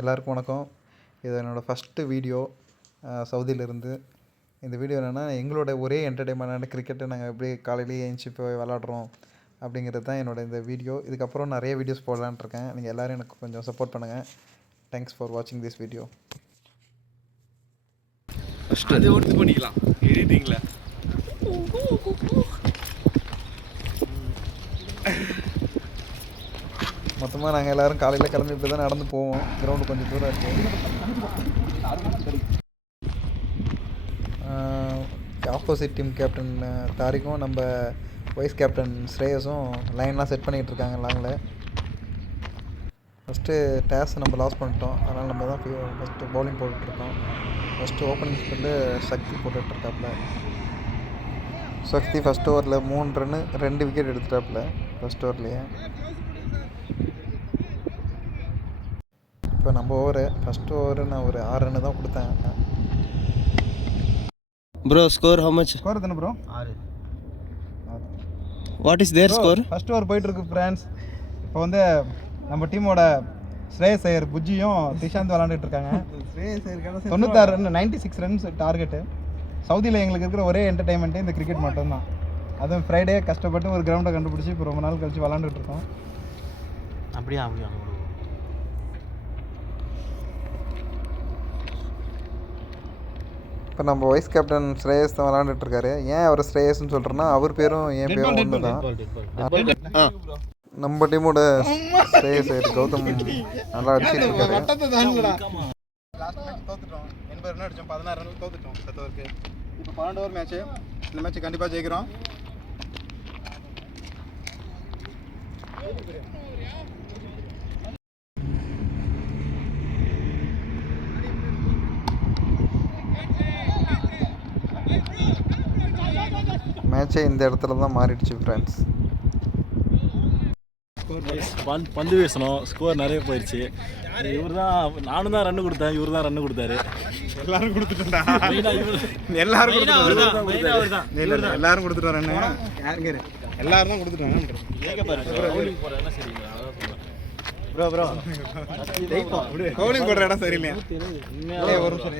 எல்லாருக்கும் வணக்கம். இது என்னோடய ஃபஸ்ட்டு வீடியோ சவுதியிலேருந்து. இந்த வீடியோ என்னென்னா, எங்களோட ஒரே என்டர்டெயின்மெண்ட்டான கிரிக்கெட்டை நாங்கள் எப்படி காலையிலேயே எழுந்துச்சி போய் விளாட்றோம் அப்படிங்கிறது தான் என்னோடய இந்த வீடியோ. இதுக்கப்புறம் நிறைய வீடியோஸ் போடலான்னு இருக்கேன். நீங்கள் எல்லோரும் எனக்கு கொஞ்சம் சப்போர்ட் பண்ணுங்கள். தேங்க்ஸ் ஃபார் வாட்சிங் திஸ் வீடியோ. அது ஒர்த்து பண்ணிக்கலாம் எடிட்டிங்கில். மொத்தமாக நாங்கள் எல்லோரும் காலையில் கிளம்பி இப்படி தான் நடந்து போவோம். கிரவுண்டு கொஞ்சம் தூரம் இருக்குது. ஆப்போசிட் டீம் கேப்டன் தாரிக்கும் நம்ம வைஸ் கேப்டன் ஸ்ரேயஸும் லைன்லாம் செட் பண்ணிகிட்டு இருக்காங்க லாங்கில். ஃபஸ்ட்டு டேஸ் நம்ம லாஸ் பண்ணிட்டோம், அதனால் நம்ம தான் ஃபஸ்ட்டு பவுலிங் போட்டுட்ருக்கோம். ஃபஸ்ட்டு ஓப்பனிங் ஸ்பெல்லு சக்தி போட்டுட்ருக்காப்புல. சக்தி ஃபஸ்ட் ஓவரில் 3 ரன்னு 2 விக்கெட் எடுத்துட்டாப்புல ஃபஸ்ட் ஓவர்லேயே. இப்போ நம்ம ஃபஸ்ட் ஓவரு நான் ஒரு 6 ரன்னு தான் கொடுத்தேன். Bro, score how much? Score தானே bro? 6. What is their score? First over போயிட்டுருக்கு ஃப்ரெண்ட்ஸ். இப்போ வந்து நம்ம டீமோட ஸ்ரேயஸ் ஐயர் புஜ்ஜியும் திஷாந்த் விளாண்டுட்டு இருக்காங்க. 96 ரன் 96 ரன்ஸ் டார்கெட்டு. சவுதியில் எங்களுக்கு இருக்கிற ஒரே என்டர்டைன்மெண்ட்டே இந்த கிரிக்கெட் மட்டும்தான். அதுவும் ஃப்ரைடே கஷ்டப்பட்டு ஒரு கிரவுண்டை கண்டுபிடிச்சி இப்போ ரொம்ப நாள் கழிச்சு விளாண்டுட்டு இருக்கோம். அப்படியா இப்போ நம்ம வைஸ் கேப்டன் ஸ்ரேயஸ் தான் விளாண்டுட்ருக்காரு. ஏன் அவர் ஸ்ரேயஸ்ன்னு சொல்கிறேன்னா, அவர் பேரும் என் பேரும் ஒன்று தான். நம்ம டீமோட ஸ்ரேயஸ் கௌதம் நல்லா அடிச்சுட்டு இருக்காரு. லாஸ்ட் மேட்ச் தோத்துட்டோம், 80 ரன் அடித்தோம், 16 ரன் தோத்துட்டோம். சத்தவருக்கு இப்போ 12 ஓவர் மேட்ச்சு. இந்த மேட்ச் கண்டிப்பாக ஜெயிக்கிறோம். மேட்சே இந்த இடத்துல தான் மாறிடுச்சு ஃப்ரெண்ட்ஸ். பந்து வீசணும், ஸ்கோர் நிறைய போயிடுச்சு. இவர் தான், நானும் தான் ரன்னு கொடுத்தேன், இவர் தான் ரன்னு கொடுத்தாரு. எல்லாரும் கொடுத்துட்டா, எல்லாரும் கொடுத்துட்டாங்க ரன்னு. எல்லாரும் தான் கொடுத்துட்டாங்க. கவுலிங் போடுற இடம் சரியில்லையா? ஒரு நிமிஷம்,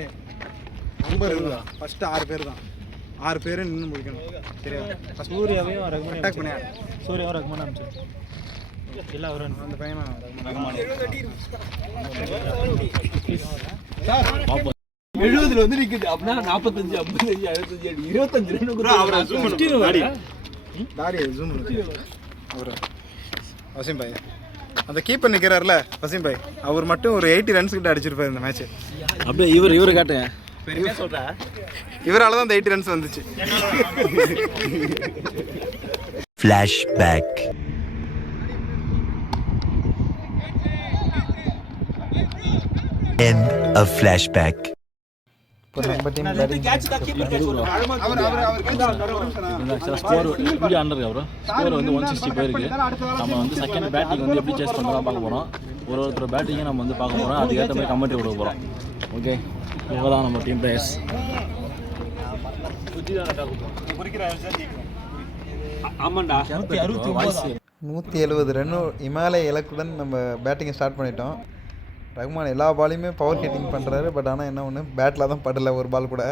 ரொம்ப இருக்குதா? ஃபஸ்ட்டு 6 பேர் தான், 6 பேர் நின்று முடிக்கணும். சரியா? சூர்யாவையும் ரகுமான் அட்டாக் பண்ணியா? சூர்யாவும் ரகுமான் அனுப்பிச்சு இல்லை அவர் அந்த பையனா ரகுமான். 70 வந்து நிக்குது அப்படின்னா 45 55 65 25 அவர் வசீம் பாய், அந்த கீப்பர் நிற்கிறார்ல வசீம் பாய், அவர் மட்டும் ஒரு 80 ரன்ஸ் கிட்ட அடிச்சிருப்பாரு இந்த மேட்ச். அப்படியே இவர் காட்டுங்க. இவரால தான் அந்த 80 ரன்ஸ் வந்துச்சு. Flashback. End of flashback. இப்போ நம்ம டீம் பேட்டிங் ஸ்கோர் இப்படி அண்டர் ப்ரோ. ஸ்கோர் வந்து 160 போயிருக்கு. நம்ம வந்து செகண்ட் பேட்டிங் வந்து எப்படி சேஸ் பண்ணுறதா பார்க்க போகிறோம். ஒருத்தர் பேட்டிங்கை நம்ம வந்து பார்க்க போகிறோம். அதுக்கேற்ற மாதிரி கமெண்ட்ரி கொடுக்க போகிறோம். ஓகே, இவ்வளோதான் நம்ம டீம் பிளேயர்ஸ். 170 ரன் இமாலய இலக்குடன் நம்ம பேட்டிங்கை ஸ்டார்ட் பண்ணிட்டோம். ரகுமான் எல்லா பாலையுமே பவர் ஹிட்டிங் பண்ணுறாரு. பட் ஆனால் என்ன ஒன்று, பேட்டில் தான் படலை ஒரு பால் கூட.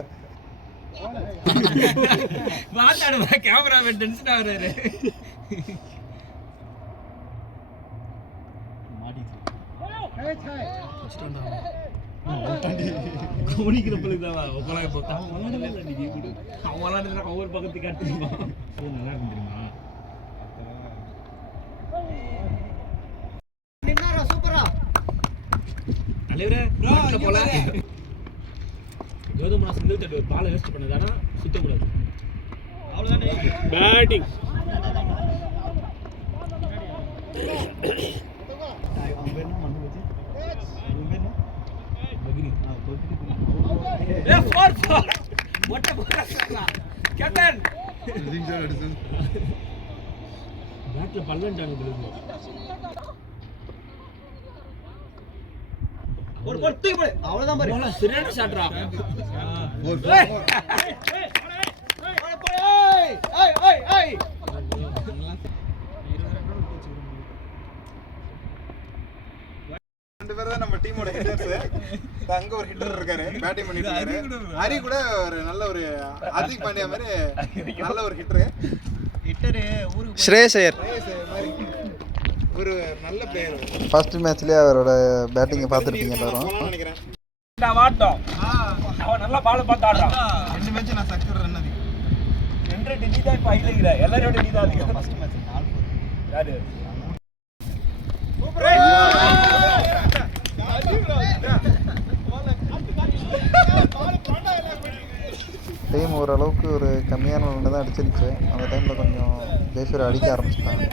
கௌதம் செந்தில் ஒரு பாலை வேஸ்ட் பண்ணதானா சுத்தக்கூடாது. அவ்வளோதான் பேட்டிங். பேட்ல பல்லண்டானு ஒரு தூக்கி போடு, அவ்வளவுதான் பாரு. சரியான ஷாட்ரா. இவர் தான் நம்ம டீமோட ஹிட்டர்ஸ். அங்க ஒரு ஹிட்டர் இருக்காரு, பேட்டிங் பண்ணிட்டு இருக்காரு. ஹரி கூட ஒரு நல்ல ஒரு ஹார்திக் பாண்டியா மாதிரி நல்ல ஒரு ஹிட்டரு. श्रेयस अय्यर ஒரு நல்ல பிளேயர். ஃபர்ஸ்ட் மேட்ச்லயே அவரோட பேட்டிங்கை பார்த்துருப்பீங்க எல்லாரும். நினைக்கிறேன் நான் வாட்டோம். அவன் நல்லா பால் பார்த்து ஆடுறான். 2 மேட்ச் நான் சக்சஸ் ரன் அடி. 2 நீ தான் இப்ப ஹைலைட். எல்லாரோட நீ தான் அதிகம். ஃபர்ஸ்ட் மேட்ச் 4 யாரு? சூப்பர். டைம் ஓரளவுக்கு ஒரு கம்மியான ஒன்று தான் அடிச்சிருந்துச்சு. அந்த டைமில் கொஞ்சம் ஜெய்சூர் அடிக்க ஆரம்பிச்சிட்டாங்க.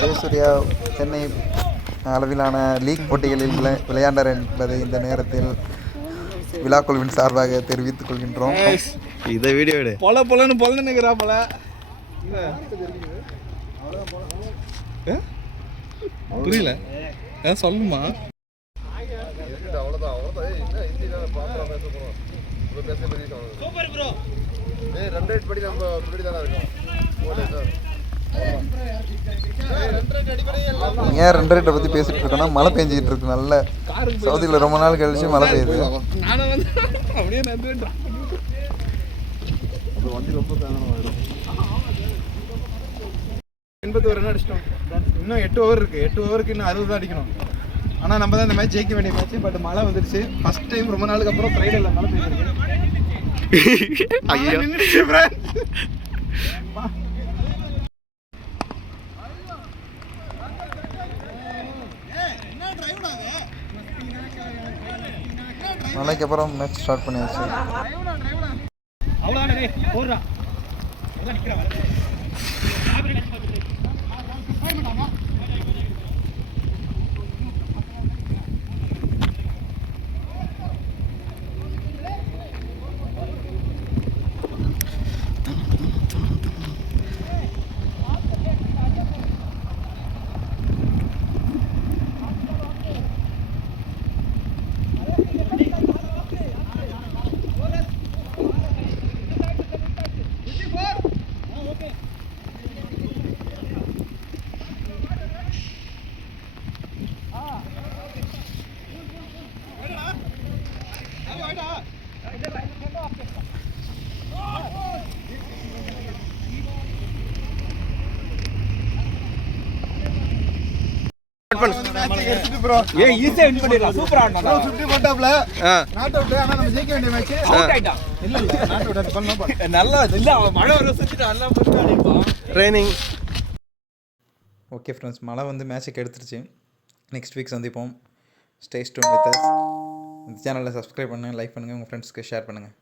ஜெயசூர்யா சென்னை அளவிலான லீக் போட்டிகளில் விளையாண்டார் என்பதை இந்த நேரத்தில் விழாக்குழுவின் சார்பாக தெரிவித்துக் கொள்கின்றோம். इधर वीडियो एड பொலன்னு நினைக்கிறா போல. புரியல சொல்லுமா. ஏன் 2 ரேட்டை பற்றி பேசிட்டு இருக்கோன்னா மழை பெஞ்சிட்டு இருக்கு. நல்ல சவுதியில் ரொம்ப நாள் கழிச்சு மழை பெய்யுது. வண்டி ரொம்ப தானமாயிடும். 81 ரன் அடிச்சிட்டோம். இன்னும் 8 ஓவர் இருக்கு. 8 ஓவருக்கு இன்னும் 60 தான் அடிக்கணும். ஆனால் நம்ம தான் இந்த மேட்ச் ஜெயிக்க வேண்டிய மேட்ச். பட் மழை வந்துருச்சு. ஃபர்ஸ்ட் டைம் ரொம்ப நாளுக்கு அப்புறம் ஃப்ரைடேல மழை பெய்யுது. ஐயோ மழைக்கு அப்புறம் மேட்ச் ஸ்டார்ட் பண்ணியாச்சு. ஏய் ஈஸியா வின் பண்ணிடலாம். சூப்பரா ஆடுனா. சுத்தி போட்டாப்ல. Not out. ஆனா நம்ம ஜெயிக்க வேண்டிய மேட்ச். அவுட் ஆயிட்டான். இல்ல நாட் அவுட் அது பண்ணலாம். நல்லா இல்ல அவன் மழை வர சுத்திட்டு நல்லா போய் ஆடிப்பான். ट्रेनिंग. ஓகே ஃப்ரெண்ட்ஸ், மழை வந்து மேட்சுக்கு எடுத்துருச்சு. நெக்ஸ்ட் வீக் சந்திப்போம். Stay tune with us. இந்த சேனலை சப்ஸ்கிரைப் பண்ணுங்கள், லைக் பண்ணுங்கள், உங்கள் ஃப்ரெண்ட்ஸ்க்கு ஷேர் பண்ணுங்கள்.